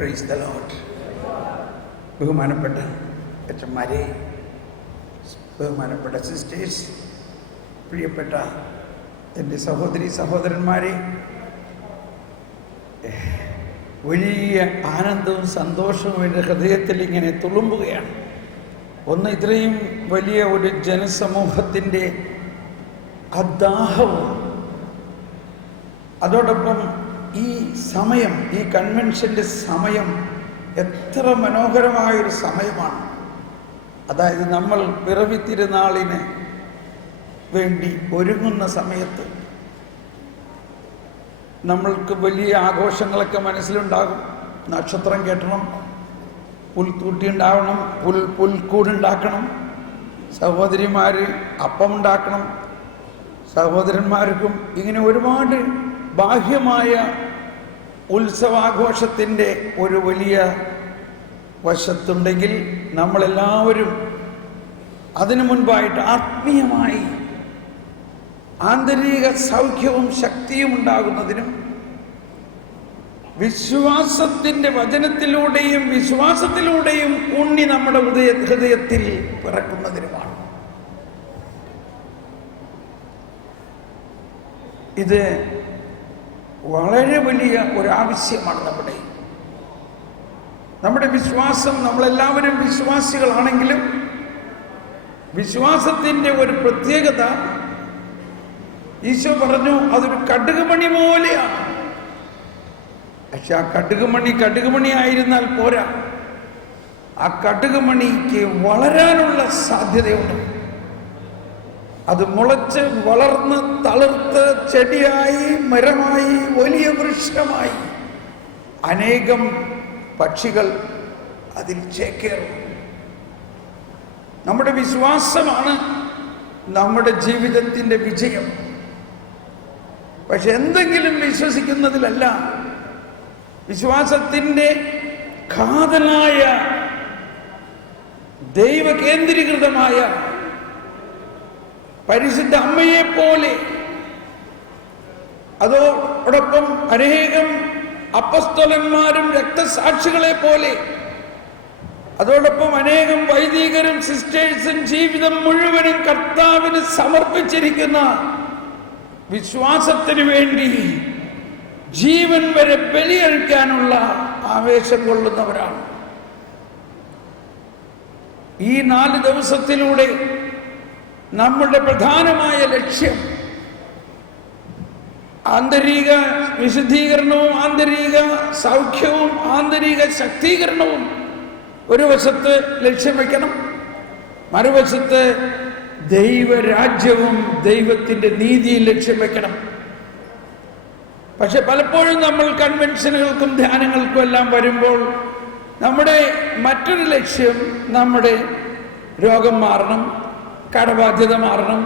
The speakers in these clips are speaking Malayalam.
Praise the Lord. ബഹുമാനപ്പെട്ട അച്ഛന്മാരെ, ബഹുമാനപ്പെട്ട സിസ്റ്റേഴ്സ്, പ്രിയപ്പെട്ട എൻ്റെ സഹോദരി സഹോദരന്മാരെ, വലിയ ആനന്ദവും സന്തോഷവും എൻ്റെ ഹൃദയത്തിൽ ഇങ്ങനെ തുളുമ്പുകയാണ്. ഒന്ന്, ഇത്രയും വലിയ ഒരു ജനസമൂഹത്തിൻ്റെ അദാഹവും, അതോടൊപ്പം ഈ സമയം, ഈ കൺവെൻഷൻ്റെ സമയം എത്ര മനോഹരമായൊരു സമയമാണ്. അതായത് നമ്മൾ പിറവി തിരുനാളിന് വേണ്ടി ഒരുങ്ങുന്ന സമയത്ത് നമ്മൾക്ക് വലിയ ആഘോഷങ്ങളൊക്കെ മനസ്സിലുണ്ടാകും. നക്ഷത്രം കെട്ടണം, പുൽത്തൂട്ടി ഉണ്ടാവണം, പുൽക്കൂടുണ്ടാക്കണം, സഹോദരിമാർ അപ്പം ഉണ്ടാക്കണം, സഹോദരന്മാർക്കും ഇങ്ങനെ ഒരുപാട് ബാഹ്യമായ ഉത്സവാഘോഷത്തിൻ്റെ ഒരു വലിയ വശത്തുണ്ടെങ്കിൽ നമ്മളെല്ലാവരും അതിനു മുൻപായിട്ട് ആത്മീയമായി ആന്തരിക സൗഖ്യവും ശക്തിയും ഉണ്ടാകുന്നതിനും വിശ്വാസത്തിൻ്റെ വചനത്തിലൂടെയും വിശ്വാസത്തിലൂടെയും ഉണ്ണി നമ്മുടെ ഹൃദയത്തിൽ പിറക്കുന്നതിനുമാണ്. ഇത് വളരെ വലിയ ഒരാവശ്യമാണ്. നമ്മുടെ വിശ്വാസം, നമ്മളെല്ലാവരും വിശ്വാസികളാണെങ്കിലും വിശ്വാസത്തിൻ്റെ ഒരു പ്രത്യേകത, ഈശോ പറഞ്ഞു, അതൊരു കടുകുമണി പോലെയാണ്. പക്ഷെ ആ കടുകുമണി ആയിരുന്നാൽ പോരാ, ആ കടുകുമണിക്ക് വളരാനുള്ള സാധ്യതയുണ്ട്. അത് മുളച്ച് വളർന്ന് തളിർത്ത് ചെടിയായി, മരമായി, വലിയ വൃക്ഷമായി അനേകം പക്ഷികൾ അതിൽ ചേക്കേറും. നമ്മുടെ വിശ്വാസമാണ് നമ്മുടെ ജീവിതത്തിൻ്റെ വിജയം. പക്ഷെ എന്തെങ്കിലും വിശ്വസിക്കുന്നതിലല്ല, വിശ്വാസത്തിൻ്റെ കാതലായ ദൈവകേന്ദ്രീകൃതമായ പരിശുദ്ധ അമ്മയെ പോലെ, അതോടൊപ്പം അനേകം അപ്പസ്തോലന്മാരും രക്തസാക്ഷികളെ പോലെ, അതോടൊപ്പം അനേകം വൈദികരും സിസ്റ്റേഴ്സും ജീവിതം മുഴുവനും കർത്താവിന് സമർപ്പിച്ചിരിക്കുന്ന, വിശ്വാസത്തിന് വേണ്ടി ജീവൻ വരെ ബലിയഴിക്കാനുള്ള ആവേശം കൊള്ളുന്നവരാണ്. ഈ 4 ദിവസത്തിലൂടെ നമ്മുടെ പ്രധാനമായ ലക്ഷ്യം ആന്തരിക വിശുദ്ധീകരണവും ആന്തരിക സൗഖ്യവും ആന്തരിക ശക്തീകരണവും ഒരു വശത്ത് ലക്ഷ്യം വയ്ക്കണം, മറുവശത്ത് ദൈവരാജ്യവും ദൈവത്തിൻ്റെ നീതിയും ലക്ഷ്യം വയ്ക്കണം. പക്ഷെ പലപ്പോഴും നമ്മൾ കൺവെൻഷനുകൾക്കും ധ്യാനങ്ങൾക്കും എല്ലാം വരുമ്പോൾ നമ്മുടെ മറ്റൊരു ലക്ഷ്യം, നമ്മുടെ രോഗം മാറണം, കടബാധ്യത മാറണം,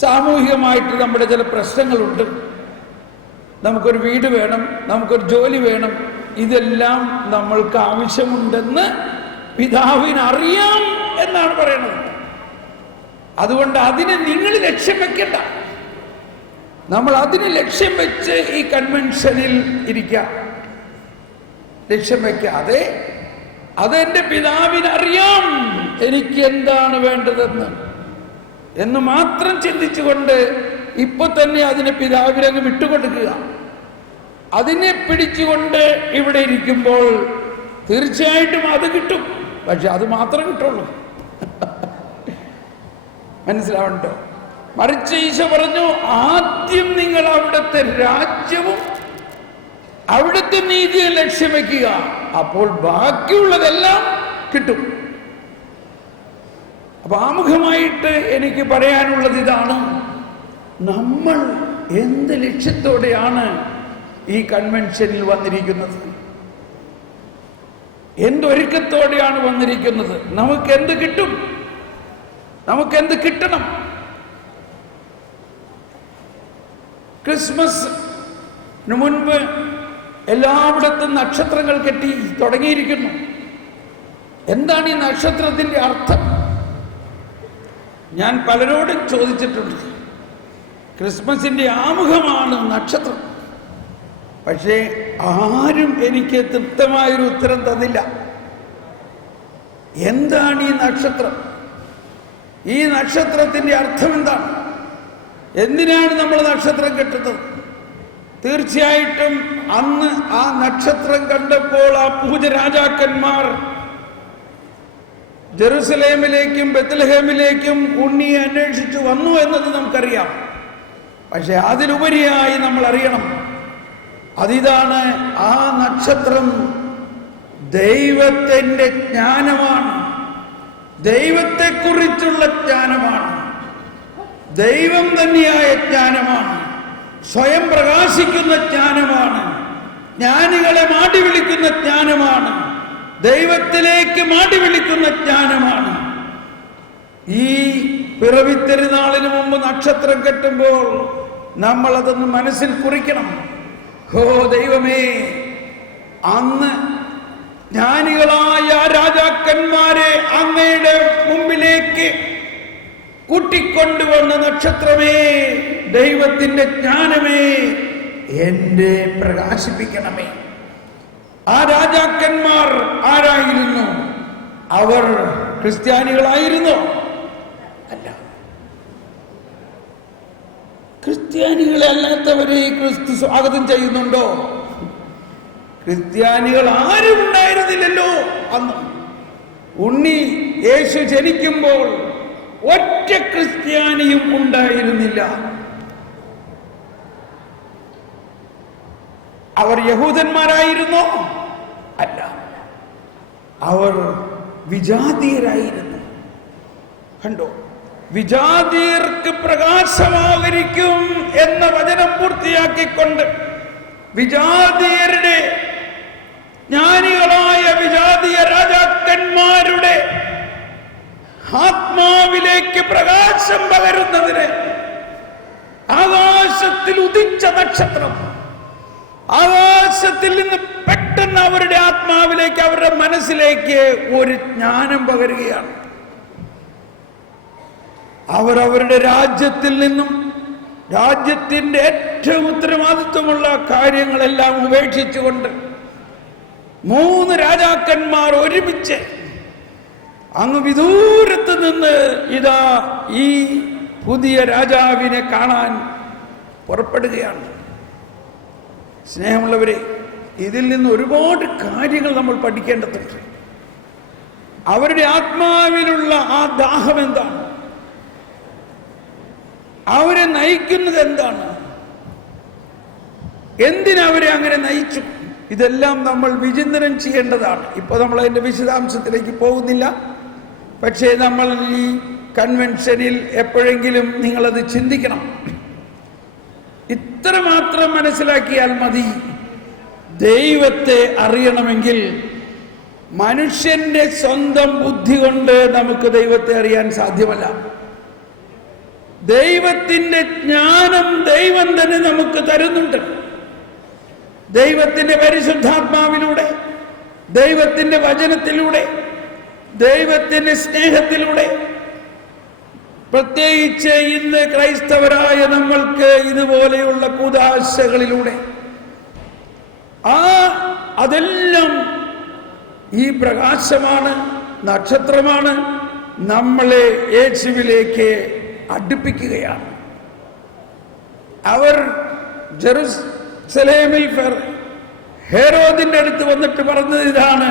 സാമൂഹികമായിട്ട് നമ്മുടെ ചില പ്രശ്നങ്ങളുണ്ട്, നമുക്കൊരു വീട് വേണം, നമുക്കൊരു ജോലി വേണം, ഇതെല്ലാം നമ്മൾക്ക് ആവശ്യമുണ്ടെന്ന് പിതാവിനറിയാം എന്നാണ് പറയുന്നത്. അതുകൊണ്ട് അതിനെ നിങ്ങൾ ലക്ഷ്യം വെക്കണ്ട, നമ്മൾ അതിന് ലക്ഷ്യം വെച്ച് ഈ കൺവെൻഷനിൽ ഇരിക്കാം. ലക്ഷ്യം വെക്കാതെ അതെൻ്റെ പിതാവിനറിയാം എനിക്ക് എന്താണ് വേണ്ടതെന്ന് എന്ന് മാത്രം ചിന്തിച്ചുകൊണ്ട് ഇപ്പൊ തന്നെ അതിനെ പിതാവിനങ്ങ് വിട്ടുകൊടുക്കുക. അതിനെ പിടിച്ചുകൊണ്ട് ഇവിടെ ഇരിക്കുമ്പോൾ തീർച്ചയായിട്ടും അത് കിട്ടും, പക്ഷെ അത് മാത്രം കിട്ടുള്ളൂ. മനസ്സിലാവണ്ടോ? മറിച്ച് ഈശോ പറഞ്ഞു, ആദ്യം നിങ്ങൾ അവിടുത്തെ രാജ്യവും അവിടുത്തെ നീതിയും ലക്ഷ്യം വയ്ക്കുക, അപ്പോൾ ബാക്കിയുള്ളതെല്ലാം കിട്ടും. അപ്പൊ ആമുഖമായിട്ട് എനിക്ക് പറയാനുള്ളത് ഇതാണ്, നമ്മൾ എന്ത് ലക്ഷ്യത്തോടെയാണ് ഈ കൺവെൻഷനിൽ വന്നിരിക്കുന്നത്, എന്തൊരുക്കത്തോടെയാണ് വന്നിരിക്കുന്നത്, നമുക്കെന്ത് കിട്ടും, നമുക്കെന്ത് കിട്ടണം. ക്രിസ്മസിന് മുൻപ് എല്ലായിടത്തും നക്ഷത്രങ്ങൾ കെട്ടി തുടങ്ങിയിരിക്കുന്നു. എന്താണ് ഈ നക്ഷത്രത്തിൻ്റെ അർത്ഥം? ഞാൻ പലരോടും ചോദിച്ചിട്ടുണ്ട്. ക്രിസ്മസിൻ്റെ ആമുഖമാണ് നക്ഷത്രം. പക്ഷേ ആരും എനിക്ക് തൃപ്തമായൊരു ഉത്തരം തന്നില്ല. എന്താണ് ഈ നക്ഷത്രം? ഈ നക്ഷത്രത്തിന്റെ അർത്ഥം എന്താണ്? എന്തിനാണ് നമ്മൾ നക്ഷത്രം കെട്ടുന്നത്? തീർച്ചയായിട്ടും അന്ന് ആ നക്ഷത്രം കണ്ടപ്പോൾ ആ പൂജ രാജാക്കന്മാർ ജെറുസലേമിലേക്കും ബെത്ലഹേമിലേക്കും ഉണ്ണിയെ അന്വേഷിച്ചു വന്നു എന്നത് നമുക്കറിയാം. പക്ഷെ അതിലുപരിയായി നമ്മൾ അറിയണം, അതിതാണ് ആ നക്ഷത്രം ദൈവത്തിന്റെ ജ്ഞാനമാണ്, ദൈവത്തെക്കുറിച്ചുള്ള ജ്ഞാനമാണ്, ദൈവം തന്നെയായ ജ്ഞാനമാണ്, സ്വയം പ്രകാശിക്കുന്ന ജ്ഞാനമാണ്, ജ്ഞാനികളെ മാടി വിളിക്കുന്ന ജ്ഞാനമാണ്, ദൈവത്തിലേക്ക് മാടി വിളിക്കുന്ന ജ്ഞാനമാണ്. ഈ പിറവിത്തിരുനാളിന് മുമ്പ് നക്ഷത്രം കെട്ടുമ്പോൾ നമ്മൾ അതൊന്ന് മനസ്സിൽ കുറിക്കണം. ഓ ദൈവമേ, അന്ന് ജ്ഞാനികളായ രാജാക്കന്മാരെ അങ്ങയുടെ മുമ്പിലേക്ക് കൂട്ടിക്കൊണ്ടുവന്ന നക്ഷത്രമേ, ദൈവത്തിന്റെ ജ്ഞാനമേ, എന്നെ പ്രകാശിപ്പിക്കണമേ. ആ രാജാക്കന്മാർ ആരായിരുന്നു? അവർ ക്രിസ്ത്യാനികളായിരുന്നു? അല്ല. ക്രിസ്ത്യാനികളെ അല്ലാത്തവരെ ക്രിസ്തു സ്വാഗതം ചെയ്യുന്നുണ്ടോ? ക്രിസ്ത്യാനികൾ ആരും ഉണ്ടായിരുന്നില്ലല്ലോ അന്ന്. ഉണ്ണി യേശു ജനിക്കുമ്പോൾ ഒറ്റ ക്രിസ്ത്യാനിയും ഉണ്ടായിരുന്നില്ല. അവർ യഹൂദന്മാരായിരുന്നോ? അല്ല, അവർ വിജാതീയരായിരുന്നു. കണ്ടോ, വിജാതീയർക്ക് പ്രകാശമാകരിക്കും എന്ന വചനം പൂർത്തിയാക്കിക്കൊണ്ട് വിജാതീയരുടെ, ജ്ഞാനികളായ വിജാതീയ രാജാക്കന്മാരുടെ ആത്മാവിലേക്ക് പ്രകാശം പകരുന്നതിന് ആകാശത്തിൽ ഉദിച്ച നക്ഷത്രം ആകാശത്തിൽ നിന്ന് പെട്ടെന്ന് അവരുടെ ആത്മാവിലേക്ക്, അവരുടെ മനസ്സിലേക്ക് ഒരു ജ്ഞാനം പകരുകയാണ്. അവരവരുടെ രാജ്യത്തിൽ നിന്നും, രാജ്യത്തിന്റെ ഏറ്റവും ഉത്തരവാദിത്വമുള്ള കാര്യങ്ങളെല്ലാം ഉപേക്ഷിച്ചുകൊണ്ട് 3 രാജാക്കന്മാർ ഒരുമിച്ച് അങ്ങ് വിദൂരത്ത് നിന്ന് ഇതാ ഈ പുതിയ രാജാവിനെ കാണാൻ പുറപ്പെടുകയാണ്. സ്നേഹമുള്ളവരെ, ഇതിൽ നിന്ന് ഒരുപാട് കാര്യങ്ങൾ നമ്മൾ പഠിക്കേണ്ടതുണ്ട്. അവരുടെ ആത്മാവിലുള്ള ആ ദാഹം എന്താണ്? അവരെ നയിക്കുന്നത് എന്താണ്? എന്തിനവരെ അങ്ങനെ നയിച്ചു? ഇതെല്ലാം നമ്മൾ വിചിന്തനം ചെയ്യേണ്ടതാണ്. ഇപ്പൊ നമ്മൾ അതിന്റെ വിശദാംശത്തിലേക്ക് പോകുന്നില്ല. പക്ഷേ നമ്മൾ ഈ കൺവെൻഷനിൽ എപ്പോഴെങ്കിലും നിങ്ങളത് ചിന്തിക്കണം. ഇത്രമാത്രം മനസ്സിലാക്കിയാൽ മതി. ദൈവത്തെ അറിയണമെങ്കിൽ മനുഷ്യന്റെ സ്വന്തം ബുദ്ധി കൊണ്ട് നമുക്ക് ദൈവത്തെ അറിയാൻ സാധ്യമല്ല. ദൈവത്തിന്റെ ജ്ഞാനം ദൈവം തന്നെ നമുക്ക് തരുന്നുണ്ട്. ദൈവത്തിന്റെ പരിശുദ്ധാത്മാവിലൂടെ, ദൈവത്തിന്റെ വചനത്തിലൂടെ, ദൈവത്തിന്റെ സ്നേഹത്തിലൂടെ, പ്രത്യേകിച്ച് ഇന്ന് ക്രൈസ്തവരായ നമ്മൾക്ക് ഇതുപോലെയുള്ള കൂദാശകളിലൂടെ അതെല്ലാം ഈ പ്രകാശമാണ്, നക്ഷത്രമാണ്, നമ്മളെ യേശുവിലേക്ക് അടുപ്പിക്കുകയാണ്. അവർ ജെറുസലേമിൽ ഹെരോദിന്റെ അടുത്ത് വന്നിട്ട് പറഞ്ഞത് ഇതാണ്: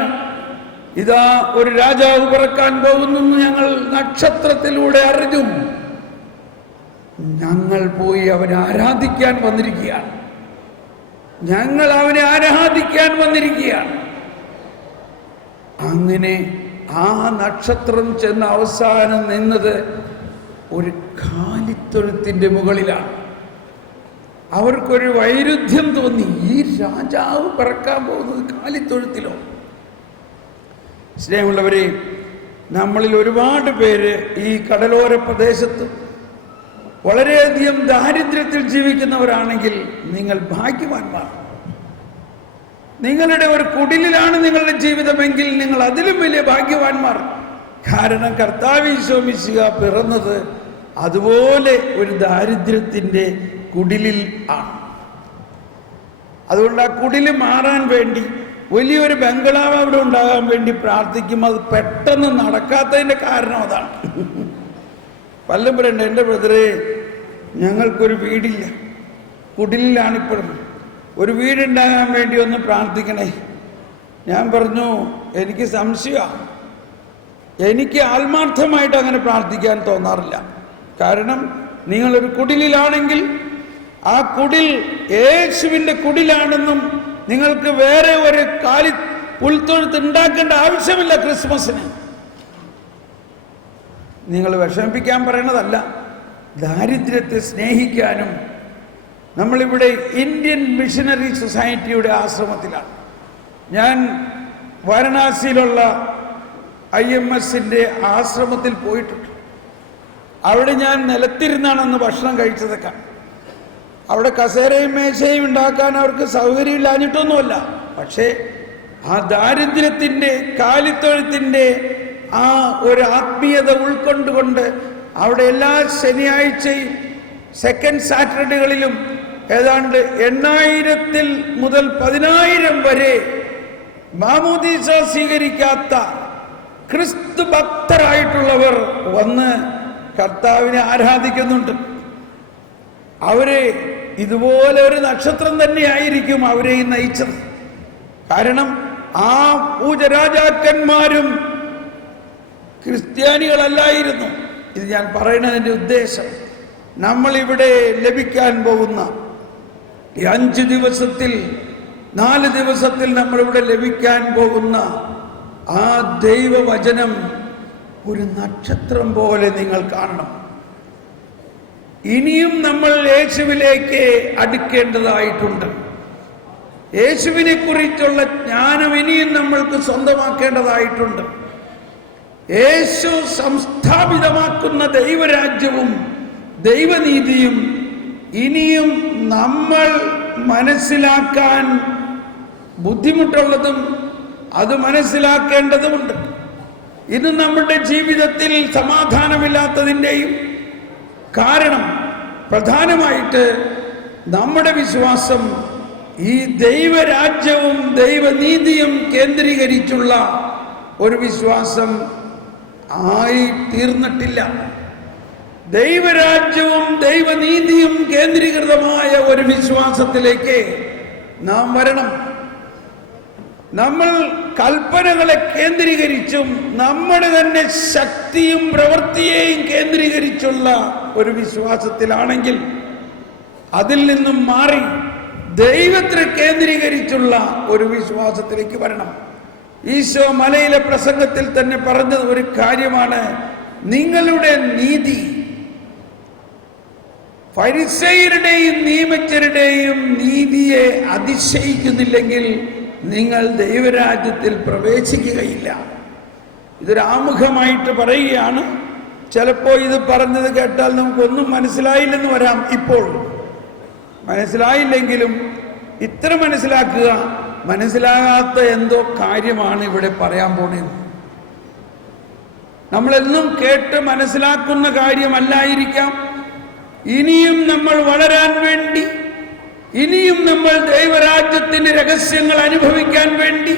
ഇതാ ഒരു രാജാവ് പിറക്കാൻ പോകുന്നു, ഞങ്ങൾ നക്ഷത്രത്തിലൂടെ അറിഞ്ഞു, ഞങ്ങൾ പോയി അവനെ ആരാധിക്കാൻ വന്നിരിക്കുകയാണ്, ഞങ്ങൾ അവനെ ആരാധിക്കാൻ വന്നിരിക്കുകയാണ്. അങ്ങനെ ആ നക്ഷത്രം ചെന്ന് അവസാനം നിന്നത് ഒരു കാലിത്തൊഴുത്തിന്റെ മുകളിലാണ്. അവർക്കൊരു വൈരുദ്ധ്യം തോന്നി. ഈ രാജാവ് പിറക്കാൻ പോകുന്നത് കാലിത്തൊഴുത്തിലോ? സ്നേഹമുള്ളവരെ, നമ്മളിൽ ഒരുപാട് പേര് ഈ കടലോര പ്രദേശത്ത് വളരെയധികം ദാരിദ്ര്യത്തിൽ ജീവിക്കുന്നവരാണെങ്കിൽ നിങ്ങൾ ഭാഗ്യവാന്മാർ. നിങ്ങളുടെ ഒരു കുടിലിലാണ് നിങ്ങളുടെ ജീവിതമെങ്കിൽ നിങ്ങൾ അതിലും വലിയ ഭാഗ്യവാന്മാർ. കാരണം കർത്താവ് ഈശോ മിശിഹ പിറന്നത് അതുപോലെ ഒരു ദാരിദ്ര്യത്തിൻ്റെ കുടിലിൽ ആണ്. അതുകൊണ്ട് ആ കുടില് മാറാൻ വേണ്ടി വലിയൊരു ബംഗ്ലാവ് അവിടെ ഉണ്ടാകാൻ വേണ്ടി പ്രാർത്ഥിക്കും. അത് പെട്ടെന്ന് നടക്കാത്തതിൻ്റെ കാരണം അതാണ്. പലരും പറയണ്ട, എൻ്റെ ബ്രദറെ ഞങ്ങൾക്കൊരു വീടില്ല, കുടിലാണിപ്പോഴും, ഒരു വീടുണ്ടാകാൻ വേണ്ടി ഒന്ന് പ്രാർത്ഥിക്കണേ. ഞാൻ പറഞ്ഞു, എനിക്ക് സംശയമാണ്, എനിക്ക് ആത്മാർത്ഥമായിട്ട് അങ്ങനെ പ്രാർത്ഥിക്കാൻ തോന്നാറില്ല. കാരണം നിങ്ങളൊരു കുടിലാണെങ്കിൽ ആ കുടിൽ യേശുവിൻ്റെ കുടിലാണെന്നും നിങ്ങൾക്ക് വേറെ ഒരു പുൽത്തൊഴുത്ത് ഉണ്ടാക്കേണ്ട ആവശ്യമില്ല. ക്രിസ്മസിന് നിങ്ങൾ വിഷമിപ്പിക്കാൻ പറയണതല്ല, ദാരിദ്ര്യത്തെ സ്നേഹിക്കാനും. നമ്മളിവിടെ ഇന്ത്യൻ മിഷനറി സൊസൈറ്റിയുടെ ആശ്രമത്തിലാണ്. ഞാൻ വാരണാസിയിലുള്ള IMSന്റെ ആശ്രമത്തിൽ പോയിട്ടുണ്ട്. അവിടെ ഞാൻ നിലത്തിരുന്നാണ് അന്ന് ഭക്ഷണം കഴിച്ചതൊക്കെ. അവിടെ കസേരയും മേശയും ഉണ്ടാക്കാൻ അവർക്ക് സൗകര്യമില്ലാഞ്ഞിട്ടൊന്നുമല്ല. പക്ഷേ ആ ദാരിദ്ര്യത്തിൻ്റെ, കാലിത്തൊഴുത്തിൻ്റെ ആ ഒരു ആത്മീയത ഉൾക്കൊണ്ടുകൊണ്ട് അവിടെ എല്ലാ ശനിയാഴ്ചയും സെക്കൻഡ് സാറ്റർഡേകളിലും ഏതാണ്ട് 8,000 മുതൽ 10,000 വരെ മാമോദീസ സ്വീകരിക്കാത്ത ക്രിസ്തു ഭക്തരായിട്ടുള്ളവർ വന്ന് കർത്താവിനെ ആരാധിക്കുന്നുണ്ട്. അവരെ ഇതുപോലെ ഒരു നക്ഷത്രം തന്നെയായിരിക്കും അവരെയും നയിച്ചത്. കാരണം ആ പൂജരാജാക്കന്മാരും ക്രിസ്ത്യാനികളല്ലായിരുന്നു. ഇത് ഞാൻ പറയുന്നതിൻ്റെ ഉദ്ദേശം, നമ്മളിവിടെ ലഭിക്കാൻ പോകുന്ന ഈ 5 ദിവസത്തിൽ 4 ദിവസത്തിൽ നമ്മളിവിടെ ലഭിക്കാൻ പോകുന്ന ആ ദൈവവചനം ഒരു നക്ഷത്രം പോലെ നിങ്ങൾ കാണണം. ഇനിയും നമ്മൾ യേശുവിലേക്ക് അടുക്കേണ്ടതായിട്ടുണ്ട്. യേശുവിനെ കുറിച്ചുള്ള ജ്ഞാനം ഇനിയും നമ്മൾക്ക് സ്വന്തമാക്കേണ്ടതായിട്ടുണ്ട്. യേശു സംസ്ഥാപിതമാക്കുന്ന ദൈവരാജ്യവും ദൈവനീതിയും ഇനിയും നമ്മൾ മനസ്സിലാക്കാൻ ബുദ്ധിമുട്ടുള്ളതും അത് മനസ്സിലാക്കേണ്ടതുമുണ്ട്. ഇത് നമ്മുടെ ജീവിതത്തിൽ സമാധാനമില്ലാത്തതിൻ്റെയും കാരണം പ്രധാനമായിട്ട് നമ്മുടെ വിശ്വാസം ഈ ദൈവരാജ്യവും ദൈവനീതിയും കേന്ദ്രീകരിച്ചുള്ള ഒരു വിശ്വാസം ആയി തീർന്നിട്ടില്ല. ദൈവരാജ്യവും ദൈവനീതിയും കേന്ദ്രീകൃതമായ ഒരു വിശ്വാസത്തിലേക്ക് നാം വരണം. നമ്മൾ കൽപ്പനകളെ കേന്ദ്രീകരിച്ചും നമ്മുടെ തന്നെ ശക്തിയും പ്രവൃത്തിയെയും കേന്ദ്രീകരിച്ചുള്ള ഒരു വിശ്വാസത്തിലാണെങ്കിൽ അതിൽ നിന്നും മാറി ദൈവത്തെ കേന്ദ്രീകരിച്ചുള്ള ഒരു വിശ്വാസത്തിലേക്ക് വരണം. ഈശോ മലയിലെ പ്രസംഗത്തിൽ തന്നെ പറഞ്ഞ ഒരു കാര്യമാണ്, നിങ്ങളുടെ നീതി ഫരിസയരുടെയും നിയമജ്ഞരുടെയും നീതിയെ അതിശയിക്കുന്നില്ലെങ്കിൽ നിങ്ങൾ ദൈവരാജ്യത്തിൽ പ്രവേശിക്കുകയില്ല. ഇതൊരു ആമുഖമായിട്ട് പറയുകയാണ്. ചിലപ്പോൾ ഇത് പറഞ്ഞത് കേട്ടാൽ നമുക്കൊന്നും മനസ്സിലായില്ലെന്ന് വരാം. ഇപ്പോൾ മനസ്സിലായില്ലെങ്കിലും ഇത്ര മനസ്സിലാക്കുക, മനസ്സിലാകാത്ത എന്തോ കാര്യമാണ് ഇവിടെ പറയാൻ പോണത്. നമ്മളെന്നും കേട്ട് മനസ്സിലാക്കുന്ന കാര്യമല്ലായിരിക്കാം. ഇനിയും നമ്മൾ വളരാൻ വേണ്ടി, ഇനിയും നമ്മൾ ദൈവരാജ്യത്തിന്റെ രഹസ്യങ്ങൾ അനുഭവിക്കാൻ വേണ്ടി,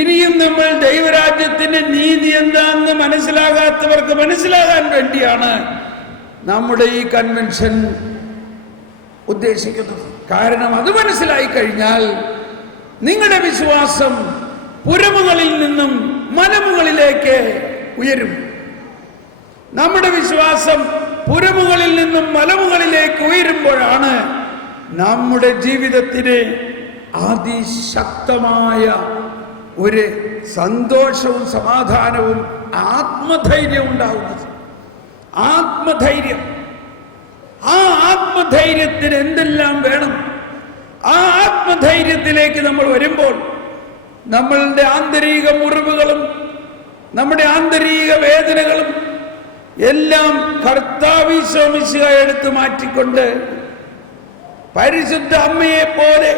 ഇനിയും നമ്മൾ ദൈവരാജ്യത്തിന്റെ നീതി എന്താണെന്ന് മനസ്സിലാകാത്തവർക്ക് മനസ്സിലാകാൻ വേണ്ടിയാണ് നമ്മുടെ ഈ കൺവെൻഷൻ ഉദ്ദേശിക്കുന്നത്. കാരണം അത് മനസ്സിലായി കഴിഞ്ഞാൽ നിങ്ങളുടെ വിശ്വാസം പുരമുകളിൽ നിന്നും മലമുകളിലേക്ക് ഉയരും. നമ്മുടെ വിശ്വാസം പുരമുകളിൽ നിന്നും മലമുകളിലേക്ക് ഉയരുമ്പോഴാണ് നമ്മുടെ ജീവിതത്തിന് അതിശക്തമായ ഒരു സന്തോഷവും സമാധാനവും ആത്മധൈര്യവും ഉണ്ടാവുന്നത്. ആത്മധൈര്യം. ആ ആത്മധൈര്യത്തിന് എന്തെല്ലാം വേണം? ആ ആത്മധൈര്യത്തിലേക്ക് നമ്മൾ വരുമ്പോൾ നമ്മളുടെ ആന്തരിക മുറിവുകളും നമ്മുടെ ആന്തരിക വേദനകളും എല്ലാം കർത്താവ് ഈശോ മിശിഹ എടുത്തു മാറ്റിക്കൊണ്ട് പരിശുദ്ധ അമ്മയെ പോലെ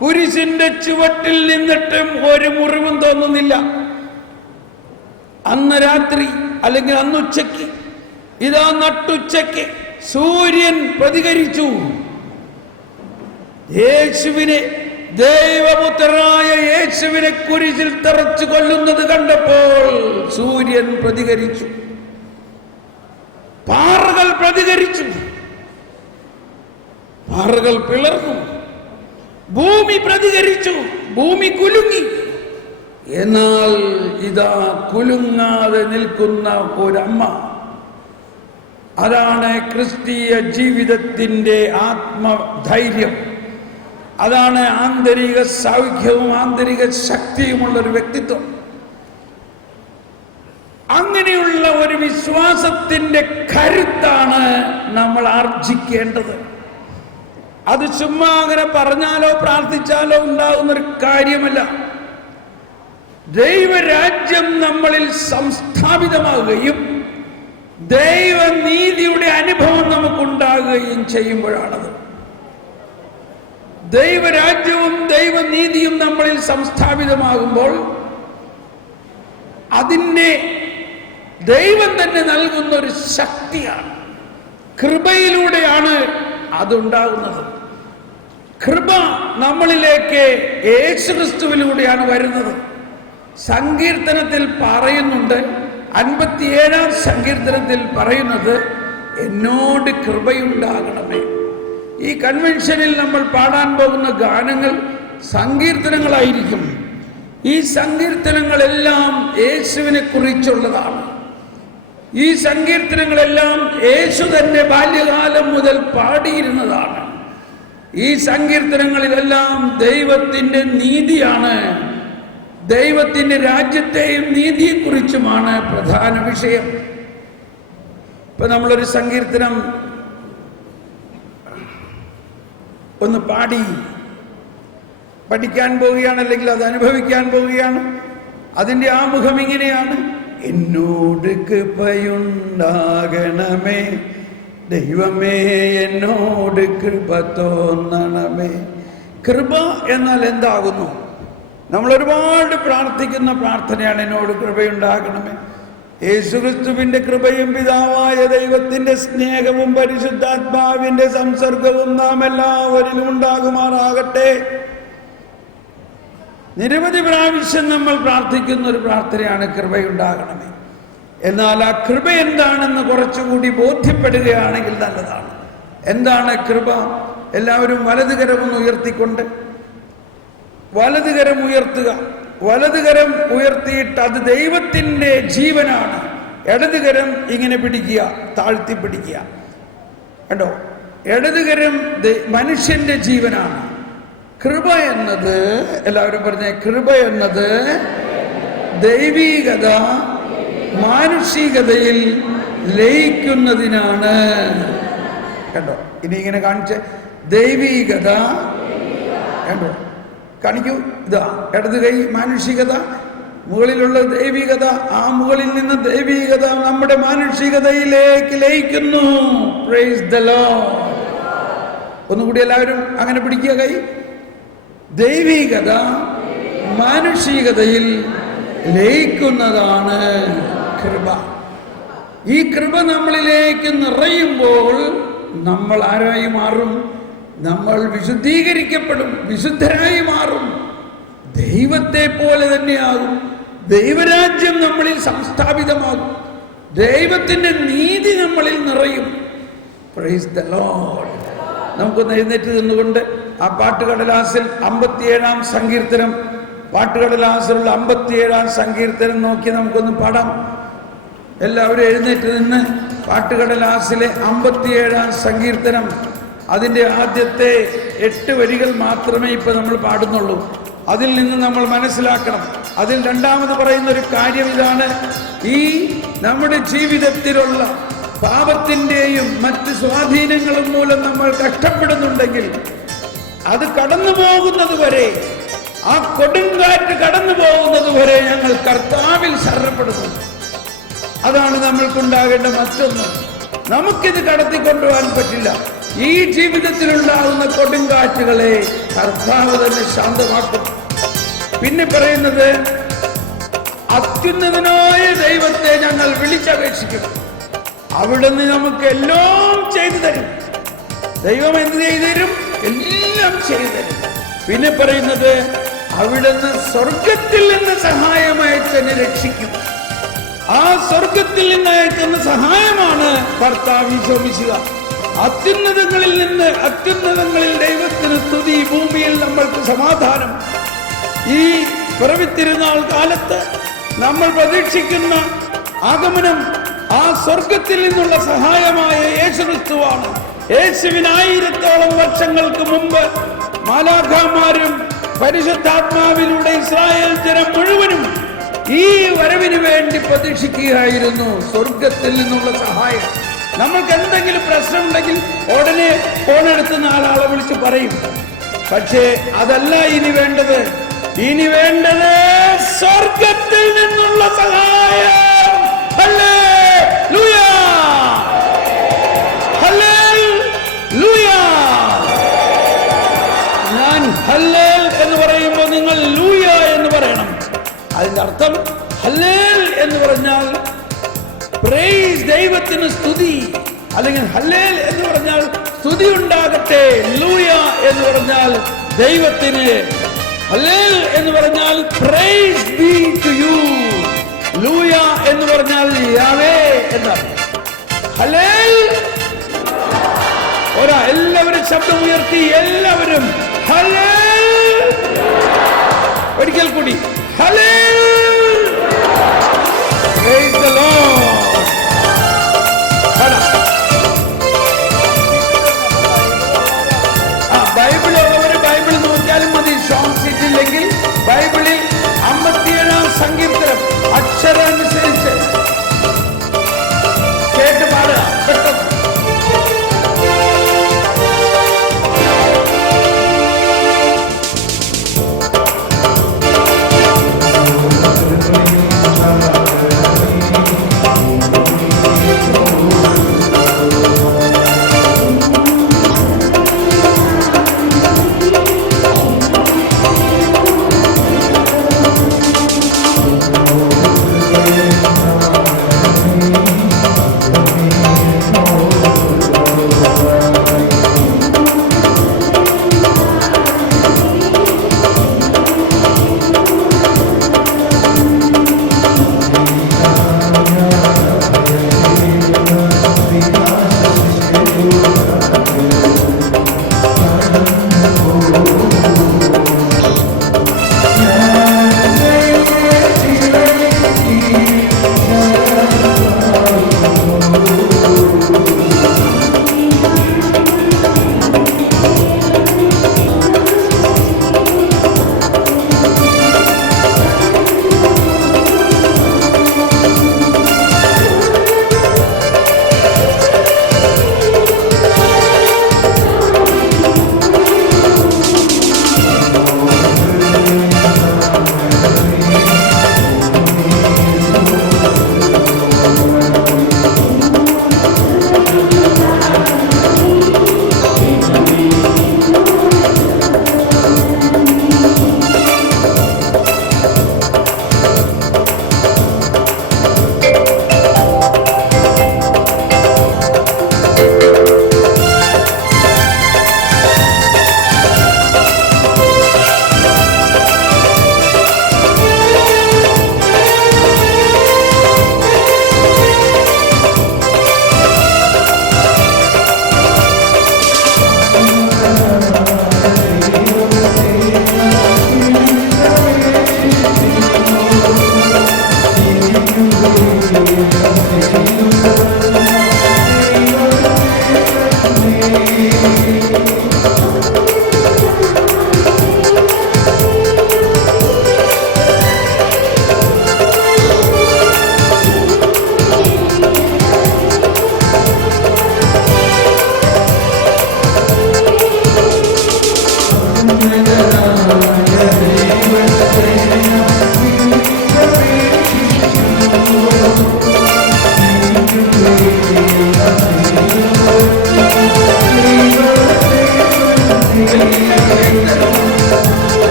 കുരിശിന്റെ ചുവട്ടിൽ നിന്നിട്ടും ഒരു മുറിവും തോന്നുന്നില്ല. അന്ന് രാത്രി അല്ലെങ്കിൽ അന്നുച്ചയ്ക്ക്, ഇതാ നട്ടുച്ചയ്ക്ക് സൂര്യൻ പ്രതികരിച്ചു. യേശുവിനെ, ദൈവപുത്രനായ യേശുവിനെ കുരിശിൽ തറച്ചു കൊല്ലുന്നത് കണ്ടപ്പോൾ സൂര്യൻ പ്രതികരിച്ചു, പാറകൾ പ്രതികരിച്ചു, പാറകൾ പിളർന്നു, ഭൂമി പ്രതികരിച്ചു, ഭൂമി കുലുങ്ങി. എന്നാൽ ഇതാ കുലുങ്ങാതെ നിൽക്കുന്ന ഒരമ്മ, അതാണ് ക്രിസ്തീയ ജീവിതത്തിന്റെ ആത്മധൈര്യം. അതാണ് ആന്തരിക സൗഖ്യവും ആന്തരിക ശക്തിയുമുള്ളൊരു വ്യക്തിത്വം. അങ്ങനെയുള്ള ഒരു വിശ്വാസത്തിന്റെ കരുത്താണ് നമ്മൾ ആർജിക്കേണ്ടത്. അത് ചുമ്മാ അങ്ങനെ പറഞ്ഞാലോ പ്രാർത്ഥിച്ചാലോ ഉണ്ടാകുന്നൊരു കാര്യമല്ല. ദൈവരാജ്യം നമ്മളിൽ സംസ്ഥാപിതമാകുകയും ദൈവനീതിയുടെ അനുഭവം നമുക്കുണ്ടാകുകയും ചെയ്യുമ്പോഴാണത്. ദൈവരാജ്യവും ദൈവനീതിയും നമ്മളിൽ സംസ്ഥാപിതമാകുമ്പോൾ അതിനെ ദൈവം തന്നെ നൽകുന്ന ഒരു ശക്തിയാണ്. കൃപയിലൂടെയാണ് അതുണ്ടാകുന്നത്. കൃപ നമ്മളിലേക്ക് യേശുക്രിസ്തുവിലൂടെയാണ് വരുന്നത്. സങ്കീർത്തനത്തിൽ പറയുന്നുണ്ട്, 57-ാം സങ്കീർത്തനത്തിൽ പറയുന്നത്, എന്നോട് കൃപയുണ്ടാകണമേ. ഈ കൺവെൻഷനിൽ നമ്മൾ പാടാൻ പോകുന്ന ഗാനങ്ങൾ സങ്കീർത്തനങ്ങളായിരിക്കും. ഈ സങ്കീർത്തനങ്ങളെല്ലാം യേശുവിനെ കുറിച്ചുള്ളതാണ്. ഈ സങ്കീർത്തനങ്ങളെല്ലാം യേശു തന്നെ ബാല്യകാലം മുതൽ പാടിയിരുന്നതാണ്. ഈ സങ്കീർത്തനങ്ങളിലെല്ലാം ദൈവത്തിന്റെ നീതിയാണ്, ദൈവത്തിന്റെ രാജ്യത്തെയും നീതിയെക്കുറിച്ചുമാണ് പ്രധാന വിഷയം. ഇപ്പൊ നമ്മളൊരു സങ്കീർത്തനം ഒന്ന് പാടി പഠിക്കാൻ പോവുകയാണ്, അല്ലെങ്കിൽ അത് അനുഭവിക്കാൻ പോവുകയാണ്. അതിന്റെ ആമുഖം ഇങ്ങനെയാണ്: എന്നോട് കൃപയുണ്ടാകണമേ, ദൈവമേ എന്നോട് കൃപ തോന്നണമേ. കൃപ എന്നാൽ എന്താകുന്നു? നമ്മൾ ഒരുപാട് പ്രാർത്ഥിക്കുന്ന പ്രാർത്ഥനയാണ്, എന്നോട് കൃപയുണ്ടാകണമേ. യേശുക്രിസ്തുവിന്റെ കൃപയും പിതാവായ ദൈവത്തിന്റെ സ്നേഹവും പരിശുദ്ധാത്മാവിന്റെ സംസർഗവും നാം എല്ലാവരിലും ഉണ്ടാകുമാറാകട്ടെ. നിരവധി പ്രാവശ്യം നമ്മൾ പ്രാർത്ഥിക്കുന്ന ഒരു പ്രാർത്ഥനയാണ് കൃപയുണ്ടാകണമേ. എന്നാൽ ആ കൃപ എന്താണെന്ന് കുറച്ചുകൂടി ബോധ്യപ്പെടുകയാണെങ്കിൽ നല്ലതാണ്. എന്താണ് കൃപ? എല്ലാവരും വലതുകരമൊന്ന് ഉയർത്തിക്കൊണ്ട് വലതുകരം ഉയർത്തുക. വലതുകരം ഉയർത്തിയിട്ട് അത് ദൈവത്തിന്റെ ജീവനാണ്. ഇടതുകരം ഇങ്ങനെ പിടിക്കുക, താഴ്ത്തി പിടിക്കുക. കണ്ടോ? ഇടതുകരം മനുഷ്യന്റെ ജീവനാണ്. കൃപ എന്നത്, എല്ലാവരും പറഞ്ഞേ, കൃപ എന്നത് ദൈവീകത മാനുഷികതയിൽ ലയിക്കുന്നതിനാണ്. കണ്ടോ? ഇനി ഇങ്ങനെ കാണിച്ച്, ദൈവീകത, കണ്ടോ? കാണിക്കൂ. ഇതാ ഇടത് കൈ മാനുഷികത, മുകളിലുള്ള ദൈവികത. ആ മുകളിൽ നിന്ന് ദൈവികത നമ്മുടെ മാനുഷികതയിലേക്ക് ലയിക്കുന്നു. Praise the Lord. ഒന്നുകൂടി എല്ലാവരും അങ്ങനെ പിടിക്കുക കൈ. ദൈവികത മാനുഷികതയിൽ ലയിക്കുന്നതാണ് കൃപ. ഈ കൃപ നമ്മളിലേക്ക് നിറയുമ്പോൾ നമ്മൾ ആരായി മാറും? നമ്മൾ വിശുദ്ധീകരിക്കപ്പെടും, വിശുദ്ധരായി മാറും, ദൈവത്തെ പോലെ തന്നെയാകും. ദൈവരാജ്യം നമ്മളിൽ സംസ്ഥാപിതമാകും, ദൈവത്തിന്റെ നീതി നമ്മളിൽ നിറയും. Praise the Lord. നമുക്കൊന്ന് എഴുന്നേറ്റ് നിന്നുകൊണ്ട് ആ പാട്ടുകടലാസിൽ 57-ാം സങ്കീർത്തനം, പാട്ടുകടലാസിലുള്ള 57-ാം സങ്കീർത്തനം നോക്കി നമുക്കൊന്ന് പാടാം. എല്ലാവരും എഴുന്നേറ്റ് നിന്ന് പാട്ടുകടലാസിലെ 57-ാം സങ്കീർത്തനം, അതിൻ്റെ ആദ്യത്തെ 8 വരികൾ മാത്രമേ ഇപ്പൊ നമ്മൾ പാടുന്നുള്ളൂ. അതിൽ നിന്ന് നമ്മൾ മനസ്സിലാക്കണം. അതിൽ രണ്ടാമത് പറയുന്ന ഒരു കാര്യം ഇതാണ്: ഈ നമ്മുടെ ജീവിതത്തിലുള്ള പാപത്തിൻ്റെയും മറ്റ് സ്വാധീനങ്ങളും മൂലം നമ്മൾ കഷ്ടപ്പെടുന്നുണ്ടെങ്കിൽ അത് കടന്നു പോകുന്നത് വരെ, ആ കൊടുങ്കാറ്റ് കടന്നു പോകുന്നത് വരെ ഞങ്ങൾ കർത്താവിൽ ശരണപ്പെടുന്നു. അതാണ് നമ്മൾക്കുണ്ടാകേണ്ട മറ്റൊന്ന്. നമുക്കിത് കടത്തിക്കൊണ്ടുപോകാൻ പറ്റില്ല. ഈ ജീവിതത്തിലുണ്ടാകുന്ന കൊടുങ്കാറ്റുകളെ കർത്താവ് തന്നെ ശാന്തമാക്കും. പിന്നെ പറയുന്നത്, അത്യുന്നതനായ ദൈവത്തെ ഞങ്ങൾ വിളിച്ചപേക്ഷിക്കും, അവിടുന്ന് നമുക്ക് എല്ലാം ചെയ്തു തരും. ദൈവം എന്ത് ചെയ്തു തരും? എല്ലാം ചെയ്തു. പിന്നെ പറയുന്നത് അവിടുന്ന് സ്വർഗത്തിൽ നിന്ന് സഹായമയച്ചെന്നെ രക്ഷിക്കും. ആ സ്വർഗത്തിൽ നിന്ന് അയക്കുന്ന സഹായമാണ് കർത്താവ് ഈശോ മിശിഹ. അത്യുന്നതങ്ങളിൽ ദൈവത്തിന് സ്തുതി, ഭൂമിയിൽ നമ്മൾക്ക് സമാധാനം. ഈ പിറവിത്തിരുന്നാൾ കാലത്ത് നമ്മൾ പ്രതീക്ഷിക്കുന്ന ആഗമനം ആ സ്വർഗത്തിൽ നിന്നുള്ള സഹായമായ യേശുക്രിസ്തുവാണ്. യേശുവിന് 1000-ഓളം വർഷങ്ങൾക്ക് മുമ്പ് മാലാഖമാരും പരിശുദ്ധാത്മാവിലൂടെ ഇസ്രായേൽ ജനം മുഴുവനും ഈ വരവിന് വേണ്ടി പ്രതീക്ഷിക്കുകയായിരുന്നു. സ്വർഗത്തിൽ നിന്നുള്ള സഹായം. നമ്മൾക്ക് എന്തെങ്കിലും പ്രശ്നമുണ്ടെങ്കിൽ ഉടനെ ഫോണെടുത്ത് നാലാളെ വിളിച്ച് പറയും. പക്ഷേ അതല്ല ഇനി വേണ്ടത്. ഇനി വേണ്ടത് സ്വർഗത്തിൽ നിന്നുള്ള സഹായം. Hallelujah, hallelujah. ഞാൻ ഹല്ലേൽ എന്ന് പറയുമ്പോൾ നിങ്ങൾ ലൂയ എന്ന് പറയണം. അതിന്റെ അർത്ഥം ഹല്ലേൽ എന്ന് പറഞ്ഞാൽ പ്രൈസ്, ദൈവത്തിന് സ്തുതി. അല്ലെങ്കിൽ ഹല്ലേൽ എന്ന് പറഞ്ഞാൽ സ്തുതി ഉണ്ടാകട്ടെ. ലൂയ എന്ന് പറഞ്ഞാൽ ദൈവത്തിന്. ഹല്ലേൽ എന്ന് പറഞ്ഞാൽ പ്രൈസ് ബി ടു യു. ലൂയ എന്ന് പറഞ്ഞാൽ യാവേ എന്നാണ്. ഹല്ലേൽ. എല്ലാവരും ശബ്ദം ഉയർത്തി, എല്ലാവരും ഹല്ലേൽ. ഒരിക്കൽ കൂടി ഹല്ലേൽ. Praise the Lord. ബൈബിളുള്ളവർ ബൈബിൾ നോക്കിയാലും മതി. സോങ് ഷീറ്റ് ഇല്ലെങ്കിൽ ബൈബിളിൽ 57-ാം സങ്കീർത്തനം അക്ഷരാനുസരിച്ച് കേട്ട് പാടുക പെട്ടെന്ന്.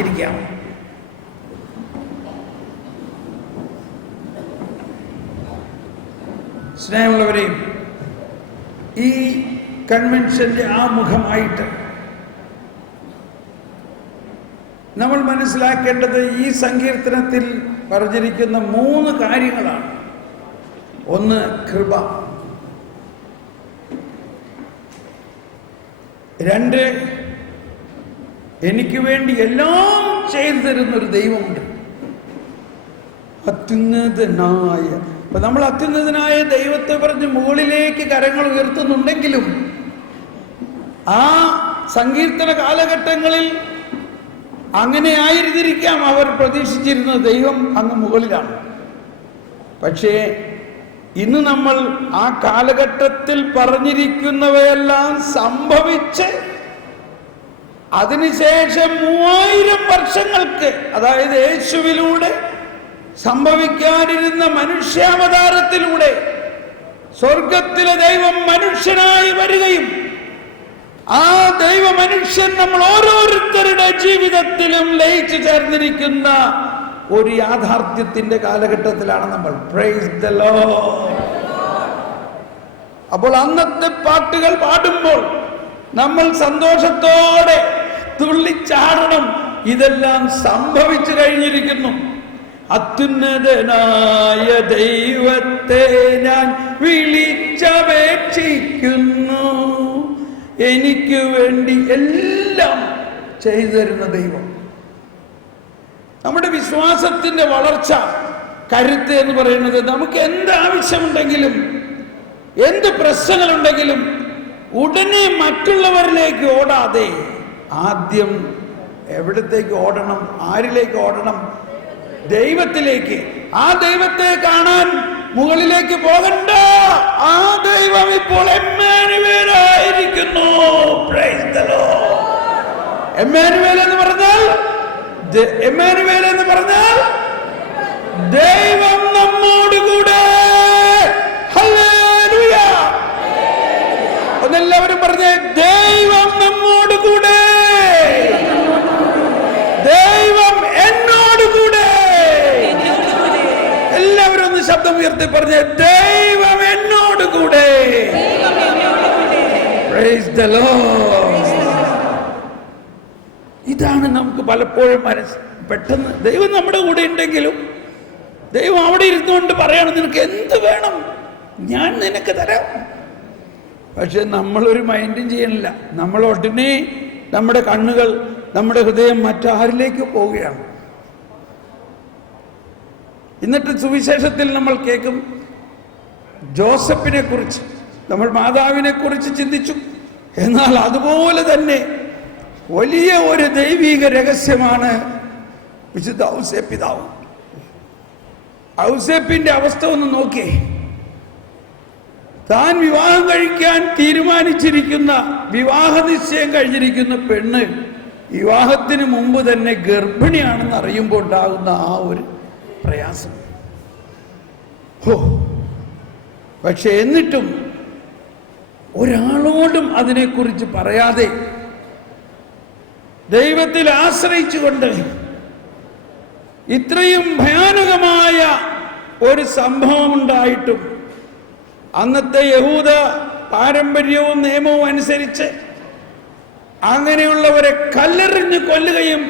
ഇരിക്കാം. സ്നേഹമുള്ളവരെയും, ഈ കൺവെൻഷന്റെ ആമുഖമായിട്ട് നമ്മൾ മനസ്സിലാക്കേണ്ടത് ഈ സങ്കീർത്തനത്തിൽ പറഞ്ഞിരിക്കുന്ന 3 കാര്യങ്ങളാണ്. ഒന്ന്, കൃപ. 2, എനിക്ക് വേണ്ടി എല്ലാം ചെയ്തു തരുന്നൊരു ദൈവമുണ്ട്. അത്യുന്നതനായ, അപ്പൊ നമ്മൾ അത്യുന്നതനായ ദൈവത്തെ പറഞ്ഞ് മുകളിലേക്ക് കരങ്ങൾ ഉയർത്തുന്നുണ്ടെങ്കിലും ആ സങ്കീർത്തന കാലഘട്ടങ്ങളിൽ അങ്ങനെ ആയിരുന്നിരിക്കാം അവർ പ്രതീക്ഷിച്ചിരുന്ന ദൈവം അങ്ങ് മുകളിലാണ്. പക്ഷേ ഇന്ന് നമ്മൾ ആ കാലഘട്ടത്തിൽ പറഞ്ഞിരിക്കുന്നവയെല്ലാം സംഭവിച്ച് അതിനുശേഷം 3000 വർഷങ്ങൾക്ക്, അതായത് യേശുവിലൂടെ സംഭവിക്കാനിരുന്ന മനുഷ്യാവതാരത്തിലൂടെ സ്വർഗത്തിലെ ദൈവം മനുഷ്യനായി വരികയും ആ ദൈവ മനുഷ്യൻ നമ്മൾ ഓരോരുത്തരുടെ ജീവിതത്തിലും ലയിച്ചു ചേർന്നിരിക്കുന്ന ഒരു യാഥാർത്ഥ്യത്തിന്റെ കാലഘട്ടത്തിലാണ് നമ്മൾ. Price the Lord. അപ്പോൾ അന്നത്തെ പാട്ടുകൾ പാടുമ്പോൾ നമ്മൾ സന്തോഷത്തോടെ തുള്ളിച്ചാടണം. ഇതെല്ലാം സംഭവിച്ചു കഴിഞ്ഞിരിക്കുന്നു. അത്യുന്നതനായ ദൈവത്തെ ഞാൻ വിളിച്ചപേക്ഷിക്കുന്നു, എനിക്ക് വേണ്ടി എല്ലാം ചെയ്തു തരുന്ന ദൈവം. നമ്മുടെ വിശ്വാസത്തിന്റെ വളർച്ച, കരുത്ത് എന്ന് പറയുന്നത് നമുക്ക് എന്ത് ആവശ്യമുണ്ടെങ്കിലും എന്ത് പ്രശ്നങ്ങളുണ്ടെങ്കിലും ഉടനെ മറ്റുള്ളവരിലേക്ക് ഓടാതെ ആദ്യം എവിടത്തേക്ക് ഓടണം? ആരിലേക്ക് ഓടണം? ദൈവത്തിലേക്ക്. ആ ദൈവത്തെ കാണാൻ മുകളിലേക്ക് പോകണ്ട. ആ ദൈവം ഇപ്പോൾ എമ്മാനുവേലായിരിക്കുന്നു. Praise the lord. എമ്മാനുവേൽ എന്ന് പറഞ്ഞാൽ ദൈവം നമ്മോടുകൂടെ. ഹല്ലേലൂയ. ഒന്നെല്ലാവരും പറഞ്ഞേ, ദൈവം നമ്മോടുകൂടെ, ദൈവം എന്നോടുകൂടെ. എല്ലാവരും ഒന്ന് ശബ്ദം ഉയർത്തി പറഞ്ഞേ, ദൈവം എന്നോടുകൂടെ. Price the Lord. ഇതാണ് നമുക്ക് പലപ്പോഴും പെട്ടെന്ന് ദൈവം നമ്മുടെ കൂടെ ഉണ്ടെങ്കിലും ദൈവം അവിടെ ഇരുന്നുകൊണ്ട് പറയണം, നിനക്ക് എന്ത് വേണം ഞാൻ നിനക്ക് തരാം. പക്ഷെ നമ്മളൊരു മൈൻഡും ചെയ്യണില്ല. നമ്മൾ ഉടനെ നമ്മുടെ കണ്ണുകൾ, നമ്മുടെ ഹൃദയം മറ്റാരിലേക്ക് പോവുകയാണ്. എന്നിട്ട് സുവിശേഷത്തിൽ നമ്മൾ കേൾക്കും ജോസഫിനെ കുറിച്ച്, നമ്മൾ മാതാവിനെ കുറിച്ച് ചിന്തിച്ചു. എന്നാൽ അതുപോലെ തന്നെ വലിയ ഒരു ദൈവിക രഹസ്യമാണ് വിശുദ്ധ ഔസേപ്പ് പിതാവ്. ഔസേപ്പിന്റെ അവസ്ഥ ഒന്ന് നോക്കിയേ. താൻ വിവാഹം കഴിക്കാൻ തീരുമാനിച്ചിരിക്കുന്ന, വിവാഹ നിശ്ചയം കഴിഞ്ഞിരിക്കുന്ന പെണ്ണ് വിവാഹത്തിന് മുമ്പ് തന്നെ ഗർഭിണിയാണെന്ന് അറിയുമ്പോൾ ഉണ്ടാകുന്ന ആ ഒരു പ്രയാസം. പക്ഷെ എന്നിട്ടും ഒരാളോടും അതിനെക്കുറിച്ച് പറയാതെ ദൈവത്തിൽ ആശ്രയിച്ചുകൊണ്ട് ഇത്രയും ഭയാനകമായ ഒരു സംഭവം ഉണ്ടായിട്ടും അന്നത്തെ യഹൂദ പാരമ്പര്യവും നിയമവും അനുസരിച്ച് അങ്ങനെയുള്ളവരെ കല്ലെറിഞ്ഞ് കൊല്ലുകയും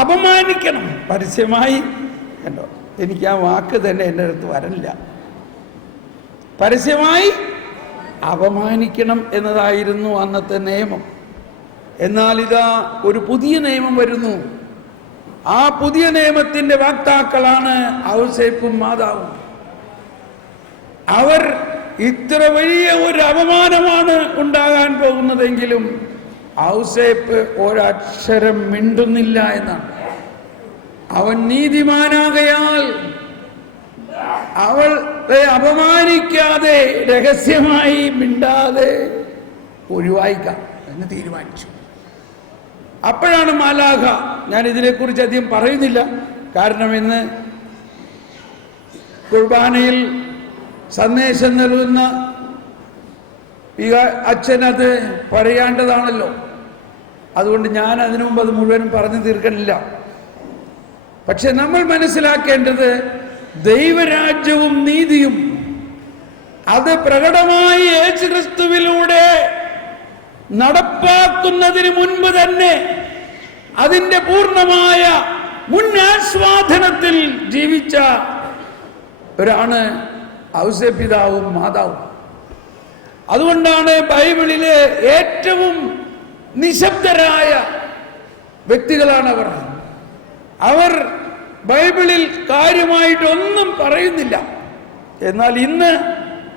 അപമാനിക്കണം. പരസ്യമായി, കണ്ടോ, എനിക്ക് ആ വാക്ക് തന്നെ എൻ്റെ അടുത്ത് വരണില്ല. പരസ്യമായി അപമാനിക്കണം എന്നതായിരുന്നു അന്നത്തെ നിയമം. എന്നാൽ ഇതാ ഒരു പുതിയ നിയമം വരുന്നു. ആ പുതിയ നിയമത്തിന്റെ വാക്താക്കളാണ് ഔസേപ്പും മാതാവും. അവർ ഇത്ര വലിയ ഒരു അപമാനമാണ് ഉണ്ടാകാൻ പോകുന്നതെങ്കിലും ഔസേപ്പ് ഒരക്ഷരം മിണ്ടുന്നില്ല എന്നാണ്. അവൻ നീതിമാനാകയാൽ അവളെ അപമാനിക്കാതെ രഹസ്യമായി മിണ്ടാതെ ഒഴിവായിക്കാം എന്ന് തീരുമാനിച്ചു. അപ്പോഴാണ് മാലാഖ, ഞാൻ ഇതിനെക്കുറിച്ച് അധികം പറയുന്നില്ല, കാരണം ഇന്ന് കുർബാനയിൽ സന്ദേശം നൽകുന്ന അച്ഛനത് പറയാണ്ടതാണല്ലോ. അതുകൊണ്ട് ഞാൻ അതിനു മുമ്പ് അത് മുഴുവനും പറഞ്ഞു തീർക്കണില്ല. പക്ഷെ നമ്മൾ മനസ്സിലാക്കേണ്ടത് ദൈവരാജ്യവും നീതിയും അത് പ്രകടമായി യേശുക്രിസ്തുവിലൂടെ നടപ്പാക്കുന്നതിന് മുൻപ് തന്നെ അതിൻ്റെ പൂർണ്ണമായ മുന്നാസ്വാദനത്തിൽ ജീവിച്ച ഒരാണ് ഔസേപ്പിതാവും മാതാവും. അതുകൊണ്ടാണ് ബൈബിളിലെ ഏറ്റവും നിശബ്ദരായ വ്യക്തികളാണ് അവർ. അവർ ബൈബിളിൽ കാര്യമായിട്ടൊന്നും പറയുന്നില്ല. എന്നാൽ ഇന്ന്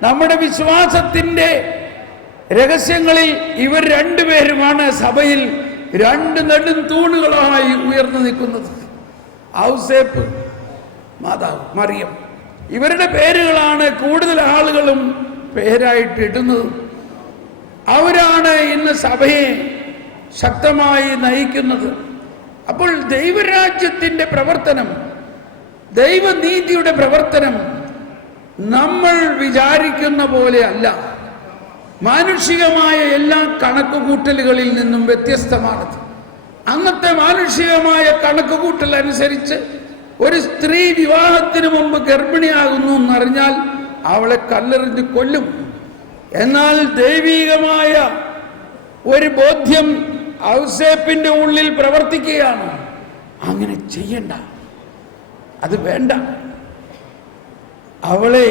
നമ്മുടെ വിശ്വാസത്തിൻ്റെ രഹസ്യങ്ങളിൽ ഇവർ രണ്ടുപേരുമാണ് സഭയിൽ രണ്ട് നെടും തൂണുകളായി ഉയർന്നു നിൽക്കുന്നത്. ഔസേപ്പ്, മാതാവ് മറിയം. ഇവരുടെ പേരുകളാണ് കൂടുതൽ ആളുകളും പേരായിട്ട് ഇടുന്നത്. അവരാണ് ഇന്ന് സഭയെ ശക്തമായി നയിക്കുന്നത്. അപ്പോൾ ദൈവരാജ്യത്തിൻ്റെ പ്രവർത്തനം, ദൈവനീതിയുടെ പ്രവർത്തനം നമ്മൾ വിചാരിക്കുന്ന പോലെ അല്ല. മാനുഷികമായ എല്ലാ കണക്കുകൂട്ടലുകളിൽ നിന്നും വ്യത്യസ്തമാണത്. അന്നത്തെ മാനുഷികമായ കണക്കുകൂട്ടൽ അനുസരിച്ച് ഒരു സ്ത്രീ വിവാഹത്തിന് മുമ്പ് ഗർഭിണിയാകുന്നു എന്നറിഞ്ഞാൽ അവളെ കല്ലെറിഞ്ഞ് കൊല്ലും. എന്നാൽ ദൈവികമായ ഒരു ബോധ്യം ഔസേപ്പിന്റെ ഉള്ളിൽ പ്രവർത്തിക്കുകയാണ്. അങ്ങനെ ചെയ്യണ്ട, അത് വേണ്ട. അവളെ